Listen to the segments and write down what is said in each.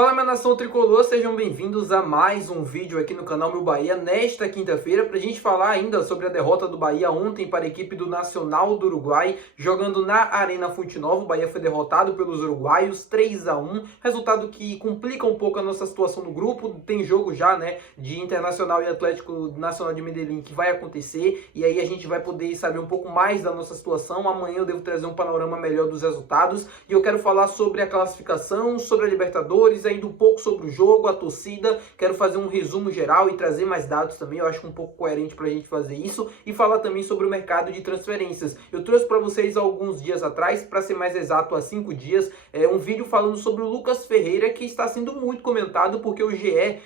Fala, minha nação tricolor, sejam bem-vindos a mais um vídeo aqui no canal Meu Bahia nesta quinta-feira para a gente falar ainda sobre a derrota do Bahia ontem para a equipe do Nacional do Uruguai, jogando na Arena Fonte Nova. O Bahia foi derrotado pelos uruguaios 3-1, resultado que complica um pouco a nossa situação no grupo. Tem jogo já, né, de Internacional e Atlético Nacional de Medellín que vai acontecer, e aí a gente vai poder saber um pouco mais da nossa situação. Amanhã eu devo trazer um panorama melhor dos resultados e eu quero falar sobre a classificação, sobre a Libertadores, ainda um pouco sobre o jogo, a torcida. Quero fazer um resumo geral e trazer mais dados também. Eu acho um pouco coerente para a gente fazer isso e falar também sobre o mercado de transferências. Eu trouxe para vocês alguns dias atrás, para ser mais exato, há 5 dias, um vídeo falando sobre o Lucas Ferreira, que está sendo muito comentado porque o GE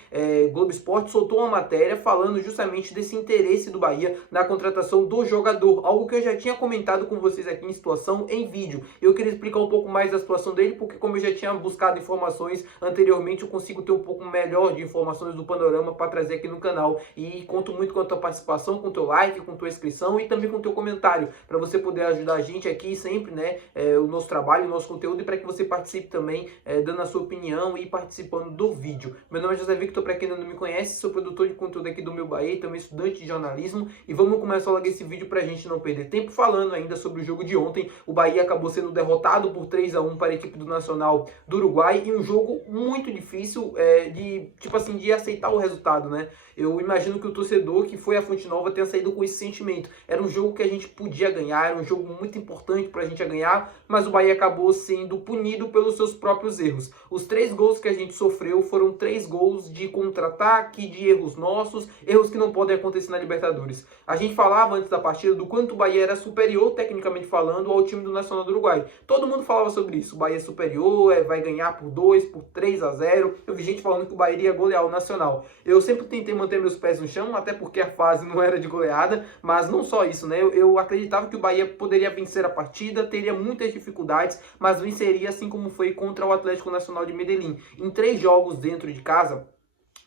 Globo Esporte soltou uma matéria falando justamente desse interesse do Bahia na contratação do jogador, algo que eu já tinha comentado com vocês aqui em situação em vídeo. Eu queria explicar um pouco mais da situação dele, porque como eu já tinha buscado informações anteriormente, eu consigo ter um pouco melhor de informações do panorama para trazer aqui no canal. E conto muito com a tua participação, com o teu like, com a tua inscrição e também com o teu comentário, para você poder ajudar a gente aqui sempre, né, o nosso trabalho, o nosso conteúdo, e para que você participe também, dando a sua opinião e participando do vídeo. Meu nome é José Victor, para quem ainda não me conhece, sou produtor de conteúdo aqui do Meu Bahia e também estudante de jornalismo, e vamos começar logo esse vídeo para a gente não perder tempo falando ainda sobre o jogo de ontem. O Bahia acabou sendo derrotado por 3-1 para a equipe do Nacional do Uruguai, em um jogo muito difícil de aceitar o resultado, né? Eu imagino que o torcedor que foi à Fonte Nova tenha saído com esse sentimento. Era um jogo que a gente podia ganhar, era um jogo muito importante para a gente ganhar, mas o Bahia acabou sendo punido pelos seus próprios erros. Os 3 gols que a gente sofreu foram 3 gols de contra-ataque, de erros nossos, erros que não podem acontecer na Libertadores. A gente falava antes da partida do quanto o Bahia era superior, tecnicamente falando, ao time do Nacional do Uruguai. Todo mundo falava sobre isso. O Bahia é superior, vai ganhar por 2, por 3-0. Eu vi gente falando que o Bahia iria golear o Nacional. Eu sempre tentei manter meus pés no chão, até porque a fase não era de goleada, mas não só isso, né? Eu acreditava que o Bahia poderia vencer a partida, teria muitas dificuldades, mas venceria, assim como foi contra o Atlético Nacional de Medellín. Em 3 jogos dentro de casa,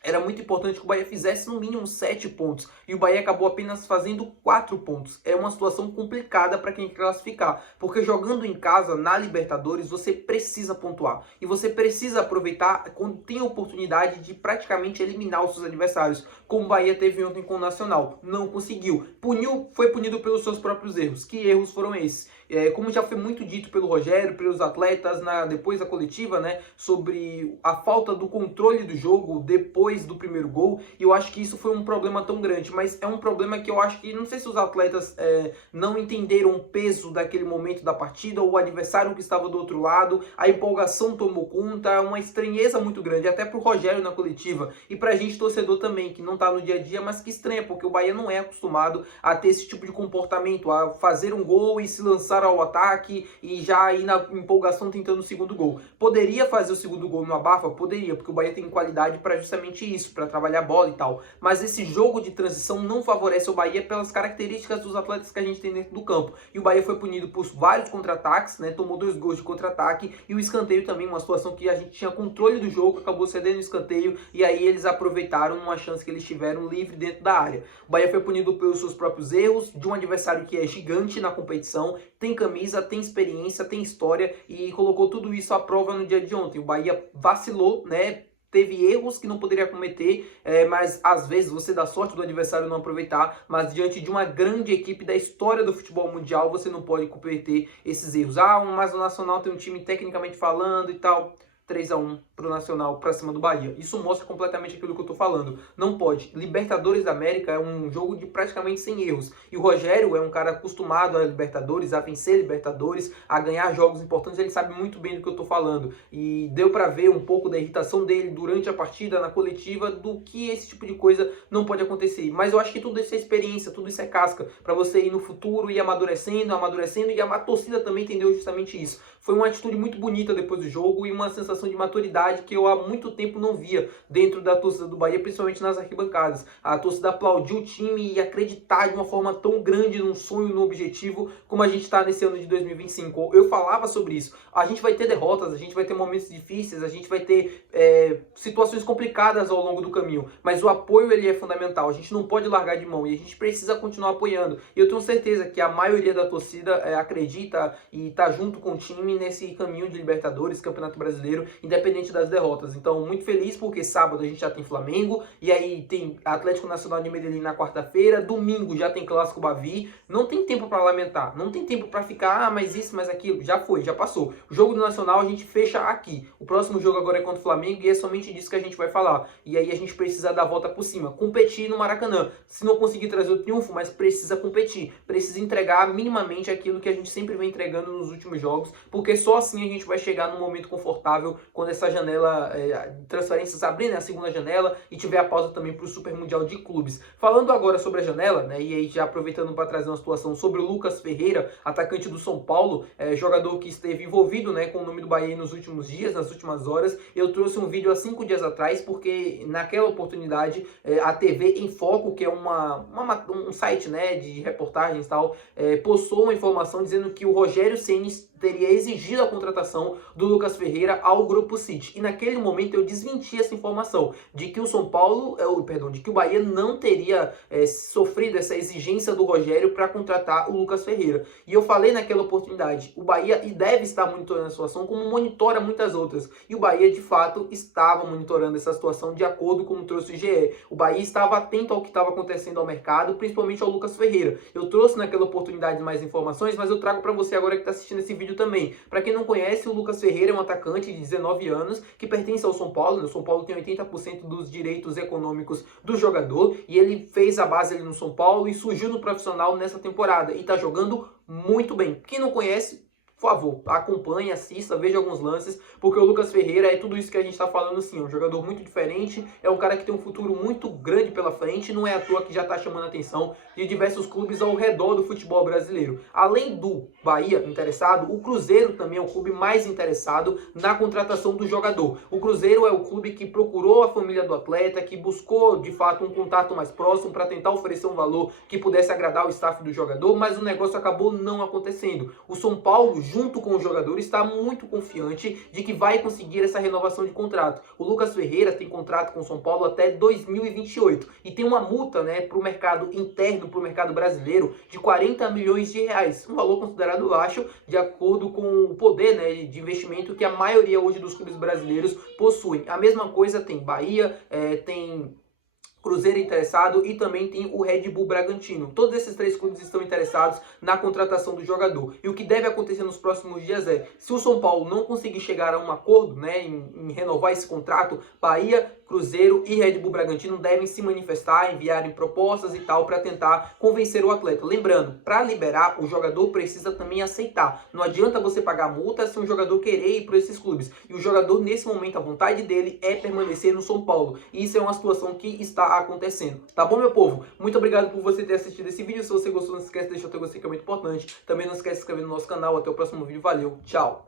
era muito importante que o Bahia fizesse no mínimo 7 pontos. E o Bahia acabou apenas fazendo 4 pontos. É uma situação complicada para quem quer classificar. Porque jogando em casa, na Libertadores, você precisa pontuar. E você precisa aproveitar quando tem a oportunidade de praticamente eliminar os seus adversários. Como o Bahia teve ontem com o Nacional. Não conseguiu. Foi punido pelos seus próprios erros. Que erros foram esses? Como já foi muito dito pelo Rogério, pelos atletas depois da coletiva, né, sobre a falta do controle do jogo depois do primeiro gol, e eu acho que isso foi um problema tão grande, mas é um problema que eu acho que, não sei se os atletas não entenderam o peso daquele momento da partida, ou o adversário que estava do outro lado, a empolgação tomou conta, uma estranheza muito grande, até pro Rogério na coletiva, e pra gente torcedor também, que não tá no dia a dia, mas que estranha, porque o Bahia não é acostumado a ter esse tipo de comportamento, a fazer um gol e se lançar ao ataque e já ir na empolgação tentando o segundo gol. Poderia fazer o segundo gol no abafa? Poderia, porque o Bahia tem qualidade para justamente isso, para trabalhar a bola e tal. Mas esse jogo de transição não favorece o Bahia pelas características dos atletas que a gente tem dentro do campo. E o Bahia foi punido por vários contra-ataques, né? Tomou 2 gols de contra-ataque e o escanteio também, uma situação que a gente tinha controle do jogo, acabou cedendo o escanteio e aí eles aproveitaram uma chance que eles tiveram livre dentro da área. O Bahia foi punido pelos seus próprios erros, de um adversário que é gigante na competição, tem camisa, tem experiência, tem história e colocou tudo isso à prova no dia de ontem. O Bahia vacilou, né? Teve erros que não poderia cometer, mas às vezes você dá sorte do adversário não aproveitar, mas diante de uma grande equipe da história do futebol mundial, você não pode cometer esses erros. Mas o Nacional tem um time tecnicamente falando e tal. 3-1 pro Nacional pra cima do Bahia. Isso mostra completamente aquilo que eu tô falando. Não pode. Libertadores da América é um jogo de praticamente sem erros. E o Rogério é um cara acostumado a Libertadores, a vencer Libertadores, a ganhar jogos importantes. Ele sabe muito bem do que eu tô falando. E deu pra ver um pouco da irritação dele durante a partida, na coletiva, do que esse tipo de coisa não pode acontecer. Mas eu acho que tudo isso é experiência, tudo isso é casca, pra você ir no futuro e amadurecendo, e a torcida também entendeu justamente isso. Foi uma atitude muito bonita depois do jogo e uma sensação de maturidade que eu há muito tempo não via dentro da torcida do Bahia, principalmente nas arquibancadas. A torcida aplaudiu o time e acreditar de uma forma tão grande num sonho, num objetivo, como a gente está nesse ano de 2025. Eu falava sobre isso. A gente vai ter derrotas, a gente vai ter momentos difíceis, a gente vai ter situações complicadas ao longo do caminho, mas o apoio ele é fundamental. A gente não pode largar de mão e a gente precisa continuar apoiando. E eu tenho certeza que a maioria da torcida acredita e está junto com o time nesse caminho de Libertadores, Campeonato Brasileiro, independente das derrotas. Então, muito feliz porque sábado a gente já tem Flamengo, e aí tem Atlético Nacional de Medellín na quarta-feira, domingo já tem Clássico Bavi. Não tem tempo para lamentar, não tem tempo para ficar, mas isso, mas aquilo, já foi, já passou. O jogo do Nacional a gente fecha aqui. O próximo jogo agora é contra o Flamengo e é somente disso que a gente vai falar. E aí a gente precisa dar a volta por cima, competir no Maracanã. Se não conseguir trazer o triunfo, mas precisa competir, precisa entregar minimamente aquilo que a gente sempre vem entregando nos últimos jogos, porque só assim a gente vai chegar num momento confortável quando essa janela de transferências abrir, né, a segunda janela, e tiver a pausa também para o Super Mundial de Clubes. Falando agora sobre a janela, né, e aí já aproveitando para trazer uma situação sobre o Lucas Ferreira, atacante do São Paulo, jogador que esteve envolvido, né, com o nome do Bahia nos últimos dias, nas últimas horas. Eu trouxe um vídeo há 5 dias atrás, porque naquela oportunidade a TV em Foco, que é um site, né, de reportagens e tal, postou uma informação dizendo que o Rogério Ceni teria exigido a contratação do Lucas Ferreira ao Grupo City. E naquele momento eu desmenti essa informação de que o de que o Bahia não teria sofrido essa exigência do Rogério para contratar o Lucas Ferreira. E eu falei naquela oportunidade, o Bahia deve estar monitorando a situação como monitora muitas outras. E o Bahia, de fato, estava monitorando essa situação de acordo com o trouxe o GE. O Bahia estava atento ao que estava acontecendo ao mercado, principalmente ao Lucas Ferreira. Eu trouxe naquela oportunidade mais informações, mas eu trago para você agora que está assistindo esse vídeo também. Para quem não conhece, o Lucas Ferreira é um atacante de 19 anos que pertence ao São Paulo. O São Paulo tem 80% dos direitos econômicos do jogador e ele fez a base ali no São Paulo e surgiu no profissional nessa temporada e está jogando muito bem. Quem não conhece, por favor, acompanhe, assista, veja alguns lances, porque o Lucas Ferreira é tudo isso que a gente está falando sim, é um jogador muito diferente, é um cara que tem um futuro muito grande pela frente, não é à toa que já está chamando a atenção de diversos clubes ao redor do futebol brasileiro. Além do Bahia interessado, o Cruzeiro também é o clube mais interessado na contratação do jogador. O Cruzeiro é o clube que procurou a família do atleta, que buscou de fato um contato mais próximo para tentar oferecer um valor que pudesse agradar o staff do jogador, mas o negócio acabou não acontecendo. O São Paulo, junto com o jogador, está muito confiante de que vai conseguir essa renovação de contrato. O Lucas Ferreira tem contrato com o São Paulo até 2028 e tem uma multa, né, para o mercado interno, para o mercado brasileiro, de 40 milhões de reais. Um valor considerado baixo de acordo com o poder, né, de investimento que a maioria hoje dos clubes brasileiros possuem. A mesma coisa tem Bahia, tem Cruzeiro interessado e também tem o Red Bull Bragantino. Todos esses 3 clubes estão interessados na contratação do jogador. E o que deve acontecer nos próximos dias é, se o São Paulo não conseguir chegar a um acordo, né, em renovar esse contrato, Bahia, Cruzeiro e Red Bull Bragantino devem se manifestar, enviarem propostas e tal para tentar convencer o atleta. Lembrando, para liberar, o jogador precisa também aceitar. Não adianta você pagar multa se um jogador querer ir para esses clubes. E o jogador, nesse momento, a vontade dele é permanecer no São Paulo. E isso é uma situação que está acontecendo. Tá bom, meu povo? Muito obrigado por você ter assistido esse vídeo. Se você gostou, não se esquece de deixar o teu gostei, que é muito importante. Também não esquece de se inscrever no nosso canal. Até o próximo vídeo. Valeu, tchau!